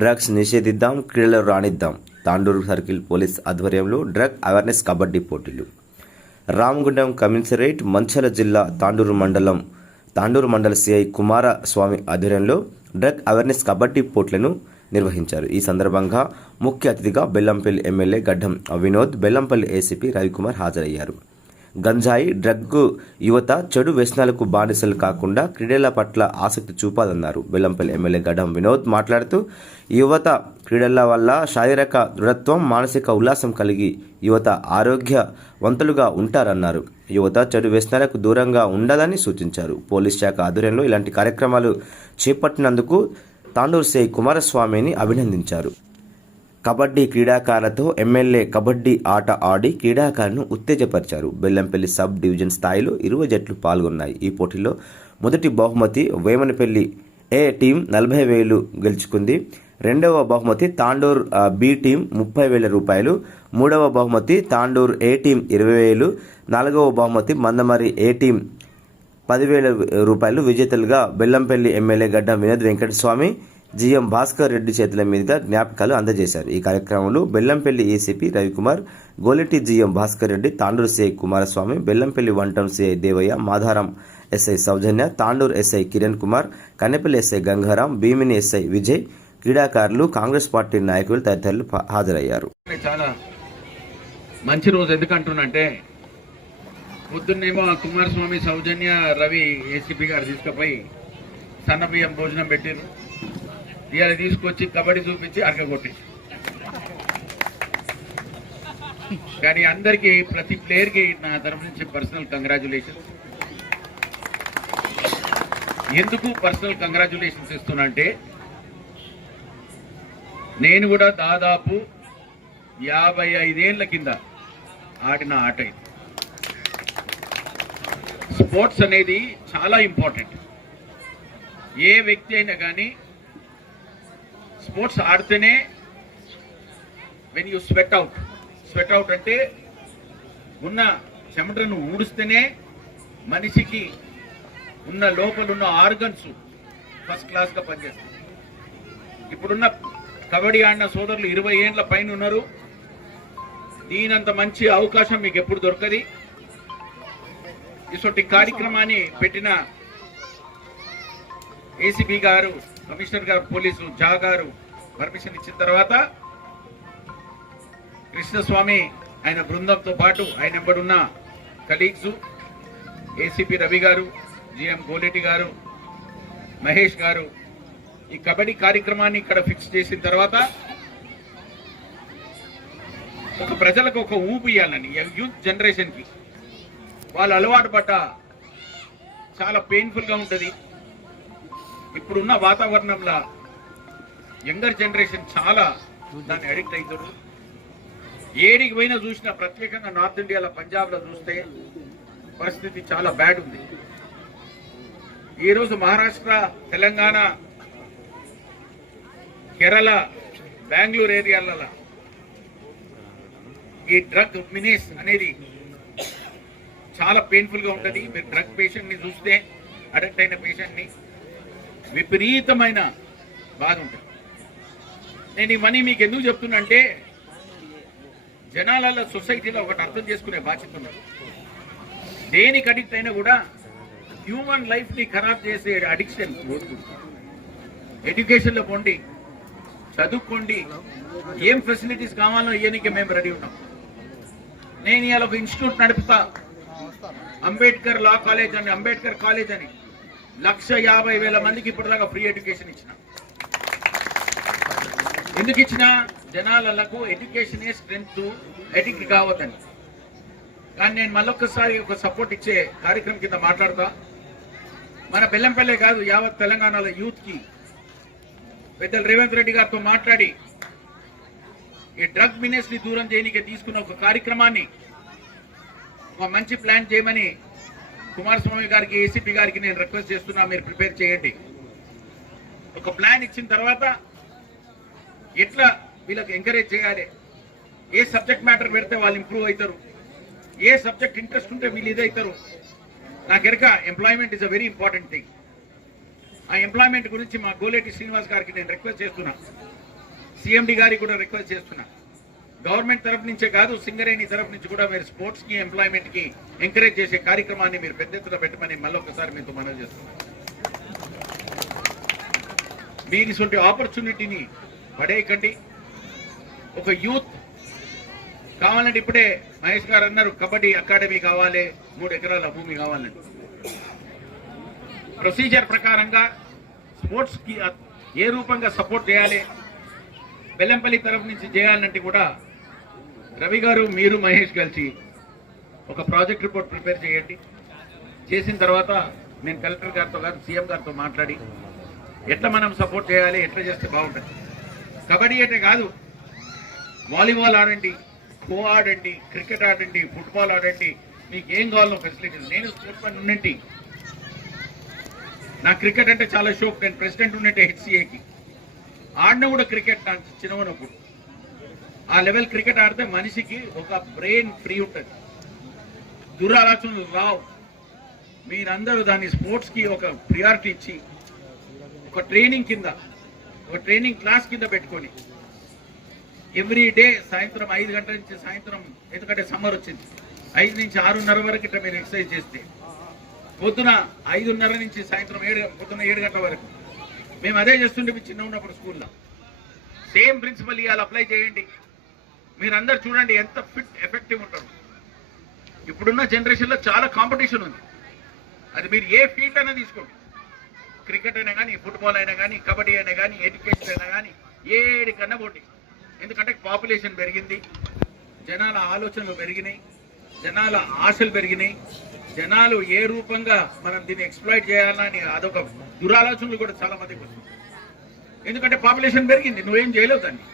Drugs నిషేధిద్దాం, క్రీడలు రాణిద్దాం. Tandur circle police ఆధ్వర్యంలో drug awareness kabaddi పోటీలు. రామగుండం కమిషనరేట్, మంచిర్యాల జిల్లా తాండూరు మండల సిఐ కుమారస్వామి ఆధ్వర్యంలో డ్రగ్ అవేర్నెస్ కబడ్డీ పోటీలను నిర్వహించారు. ఈ సందర్భంగా ముఖ్య అతిథిగా బెల్లంపల్లి ఎమ్మెల్యే గడ్డం వినోద్, బెల్లంపల్లి ఏసీపీ రవికుమార్ హాజరయ్యారు. గంజాయి, డ్రగ్గు యువత చెడు వ్యసనాలకు బానిసలు కాకుండా క్రీడల పట్ల ఆసక్తి చూపాలన్నారు. బెల్లంపల్లి ఎమ్మెల్యే గడ్డం వినోద్ మాట్లాడుతూ యువత క్రీడల వల్ల శారీరక దృఢత్వం, మానసిక ఉల్లాసం కలిగి యువత ఆరోగ్యవంతులుగా ఉంటారన్నారు. యువత చెడు వ్యసనాలకు దూరంగా ఉండాలని సూచించారు. పోలీస్ శాఖ ఆధ్వర్యంలో ఇలాంటి కార్యక్రమాలు చేపట్టినందుకు తాండూరు సిఐ కుమారస్వామిని అభినందించారు. కబడ్డీ క్రీడాకారులతో ఎమ్మెల్యే కబడ్డీ ఆట ఆడి క్రీడాకారులను ఉత్తేజపరిచారు. బెల్లంపల్లి సబ్ డివిజన్ స్థాయిలో 20 జట్లు పాల్గొన్నాయి. ఈ పోటీలో మొదటి బహుమతి వేమనపల్లి ఏ టీం 40,000 గెలుచుకుంది. రెండవ బహుమతి తాండూరు బి టీం 30,000 రూపాయలు, మూడవ బహుమతి తాండూరు ఏ టీం 20,000, నాలుగవ బహుమతి మందమరి ఏ టీం 10,000 రూపాయలు. విజేతలుగా బెల్లంపల్లి ఎమ్మెల్యే గడ్డం వినోద్ వెంకటస్వామి, జిఎం భాస్కర్ రెడ్డి చేతుల మీదుగా జ్ఞాపకాలు అందజేశారు. ఈ కార్యక్రమంలో Bellampalli ACP Ravikumar, Goletti GM Bhaskar Reddy, Tandur CI Kumaraswamy, Bellampalli 1 town CI Devaiah, Madharam SI Soujanya, Tandur SI Kiran Kumar, Kannepalli SI Gangaram, Bheemini SI Vijay, క్రీడాకారులు, కాంగ్రెస్ పార్టీ నాయకులు తదితరులు హాజరయ్యారు. చాలా మంచి రోజు ఎందుకంటున్నంటే పొద్దున్నేమో కుమారస్వామి, సౌజన్య, రవి ఏసీపీ గారు తీసుకుపోయి సన్నబియ్యం భోజనం పెట్టారు. ఇవాళ తీసుకొచ్చి కబడ్డీ చూపించి అరగొట్టి, కానీ అందరికీ ప్రతి ప్లేయర్కి నా తరఫు నుంచి పర్సనల్ కంగ్రాచులేషన్స్. ఎందుకు పర్సనల్ కంగ్రాచులేషన్స్ ఇస్తున్నా అంటే నేను కూడా దాదాపు 55 ఏళ్ల కింద ఆడిన ఆట ఇది. స్పోర్ట్స్ అనేది చాలా ఇంపార్టెంట్. ఏ వ్యక్తి అయినా కానీ స్పోర్ట్స్ ఆడితేనే వెన్ యూ స్వెట్ అవుట్ అంటే ఉన్న చెమటను ఊడిస్తేనే మనిషికి ఉన్న లోపలున్న ఆర్గన్స్ ఫస్ట్ క్లాస్గా పనిచేస్తాయి. ఇప్పుడున్న కబడ్డీ ఆడిన సోదరులు 20 ఏళ్ల పైన ఉన్నారు. దీనంత మంచి అవకాశం మీకు ఎప్పుడు దొరకది. ఇటువంటి కార్యక్రమాన్ని పెట్టిన ఏసీబీ గారు, కమిషనర్ గారు, పోలీసు జా గారు పర్మిషన్ ఇచ్చిన తర్వాత కృష్ణస్వామి ఆయన బృందంతో పాటు ఆయన వెంబడున్న కలీగ్స్, ఏసీపీ రవి గారు, జిఎం గోలెటి గారు, మహేష్ గారు ఈ కబడ్డీ కార్యక్రమాన్ని ఇక్కడ ఫిక్స్ చేసిన తర్వాత ఒక ప్రజలకు ఒక ఊపు ఇవ్వాలని, యూత్ జనరేషన్కి వాళ్ళు అలవాటు పడ్డ చాలా పెయిన్ఫుల్గా ఉంటుంది. ఇప్పుడున్న వాతావరణంలో యంగర్ జనరేషన్ చాలా దాన్ని అడిక్ట్ అవుతారు. ఏడికి పోయినా చూసినా, ప్రత్యేకంగా నార్త్ ఇండియాలో పంజాబ్లో చూస్తే పరిస్థితి చాలా బ్యాడ్ ఉంది. ఈరోజు మహారాష్ట్ర, తెలంగాణ, కేరళ, బెంగళూరు ఏరియాలలో ఈ డ్రగ్ మినేస్ అనేది చాలా పెయిన్ఫుల్గా ఉంటుంది. మీరు డ్రగ్ పేషెంట్ని చూస్తే, అడిక్ట్ అయిన పేషెంట్ని విపరీతమైన బాధ ఉంటుంది. నేను ఇవన్నీ మీకు ఎందుకు చెప్తున్నా అంటే జనాలలో, సొసైటీలో ఒకటి అర్థం చేసుకునే బాధ్యత ఉన్నది. దేనికి అడిక్ట్ అయినా కూడా హ్యూమన్ లైఫ్ని ఖరాబ్ చేసే అడిక్షన్ వద్దు. ఎడ్యుకేషన్లో పోండి, చదువుకోండి, ఏం ఫెసిలిటీస్ కావాలో ఇవన్నీ మేము రెడీ ఉన్నాం. నేను ఇవాళ ఒక ఇన్స్టిట్యూట్ నడుపుతా, అంబేద్కర్ లా కాలేజ్ అని, అంబేద్కర్ కాలేజ్ అని 150,000 మందికి ఇప్పటిదాకా ఫ్రీ ఎడ్యుకేషన్ ఇచ్చిన. ఎందుకు ఇచ్చిన? జనాలకు ఎడ్యుకేషనే స్ట్రెంగ్త్, ఎడిక్ట్ కావద్దని. కానీ నేను మళ్ళొక్కసారి ఒక సపోర్ట్ ఇచ్చే కార్యక్రమం కింద మాట్లాడతా. మన బెల్లంపల్లె కాదు, యావత్ తెలంగాణలో యూత్కి పెద్దలు రేవంత్ రెడ్డి గారితో మాట్లాడి ఈ డ్రగ్ మినేస్ని దూరం చేయడానికి తీసుకున్న ఒక కార్యక్రమాన్ని, ఒక మంచి ప్లాన్ చేయమని కుమారస్వామి గారికి, ఏసీపీ గారికి నేను రిక్వెస్ట్ చేస్తున్నా. మీరు ప్రిపేర్ చేయండి. ఒక ప్లాన్ ఇచ్చిన తర్వాత ఎట్లా వీళ్ళకి ఎంకరేజ్ చేయాలి, ఏ సబ్జెక్ట్ మ్యాటర్ పెడితే వాళ్ళు ఇంప్రూవ్ అవుతారు, ఏ సబ్జెక్ట్ ఇంట్రెస్ట్ ఉంటే వీళ్ళు ఇదవుతారు. నాకు ఎరక employment is a very important thing. ఆ ఎంప్లాయ్మెంట్ గురించి మా గోలెటి శ్రీనివాస్ గారికి నేను రిక్వెస్ట్ చేస్తున్నా. సిఎండి గారికి కూడా రిక్వెస్ట్ చేస్తున్నా, గవర్నమెంట్ తరఫు నుంచే కాదు, సింగరేణి తరఫు నుంచి కూడా మీరు స్పోర్ట్స్ కి ఎంప్లాయ్మెంట్ కి ఎంకరేజ్ చేసే కార్యక్రమాన్ని మీరు పెద్ద ఎత్తున పెట్టమని మళ్ళొకసారి మీతో మనవి చేస్తున్నాను. మీరు ఇటువంటి ఆపర్చునిటీని పడేయకండి. ఒక యూత్ కావాలంటే ఇప్పుడే మహేష్ గారు అన్నారు కబడ్డీ అకాడమీ కావాలి, 3 ఎకరాల భూమి కావాలని. ప్రొసీజర్ ప్రకారంగా స్పోర్ట్స్ కి ఏ రూపంగా సపోర్ట్ చేయాలి, బెల్లంపల్లి తరఫు నుంచి చేయాలంటే కూడా రవి గారు, మీరు, మహేష్ కలిసి ఒక ప్రాజెక్ట్ రిపోర్ట్ ప్రిపేర్ చేయండి. చేసిన తర్వాత నేను కలెక్టర్ గారితో కాదు సీఎం గారితో మాట్లాడి ఎట్లా మనం సపోర్ట్ చేయాలి, ఎట్లా చేస్తే బాగుంటుంది. కబడ్డీ అంటే కాదు, వాలీబాల్ ఆడండి, ఖో ఆడండి, క్రికెట్ ఆడండి, ఫుట్బాల్ ఆడండి, మీకు ఏం కావాలో ఫెసిలిటీస్. నేను స్పోర్ట్స్ మ్యాన్ ఉన్నట్టు, నా క్రికెట్ అంటే చాలా షోక్. నేను ప్రెసిడెంట్ ఉన్నట్టే హెచ్సిఏకి ఆడినా కూడా క్రికెట్ నాకు చిన్నప్పుడు. ఆ లెవెల్ క్రికెట్ ఆడితే మనిషికి ఒక బ్రెయిన్ ఫ్రీ ఉంటుంది, దురాలోచనలు రావు. మీరందరూ దాన్ని స్పోర్ట్స్కి ఒక ప్రియారిటీ ఇచ్చి ఒక ట్రైనింగ్ కింద, ఒక ట్రైనింగ్ క్లాస్ కింద పెట్టుకొని ఎవ్రీ డే సాయంత్రం 5 గంటల నుంచి సాయంత్రం, ఎందుకంటే సమ్మర్ వచ్చింది, 5 నుంచి 6:30 వరకు ఇట్లా మీరు ఎక్సర్సైజ్ చేస్తే పొద్దున 5:30 నుంచి సాయంత్రం పొద్దున 7 గంటల వరకు మేము అదే చేస్తుంటే మీ చిన్న ఉన్నప్పుడు స్కూల్లో. సేమ్ ప్రిన్సిపల్ ఇవాళ అప్లై చేయండి. మీరందరూ చూడండి ఎంత ఫిట్ ఎఫెక్టివ్ ఉంటారు. ఇప్పుడున్న జనరేషన్లో చాలా కాంపిటీషన్ ఉంది. అది మీరు ఏ ఫీల్డ్ అయినా తీసుకోండి, క్రికెట్ అయినా కానీ, ఫుట్బాల్ అయినా కానీ, కబడ్డీ అయినా కానీ, ఎడ్యుకేషన్ అయినా కానీ, ఏడికన్నా పోండి. ఎందుకంటే పాపులేషన్ పెరిగింది, జనాల ఆలోచనలు పెరిగినాయి, జనాల ఆశలు పెరిగినాయి. జనాలు ఏ రూపంగా మనం దీన్ని ఎక్స్ప్లాయిట్ చేయాలని అదొక దురాలోచనలు కూడా చాలా మందికి వస్తుంది. ఎందుకంటే పాపులేషన్ పెరిగింది, నువ్వేం చేయలేవు దాన్ని.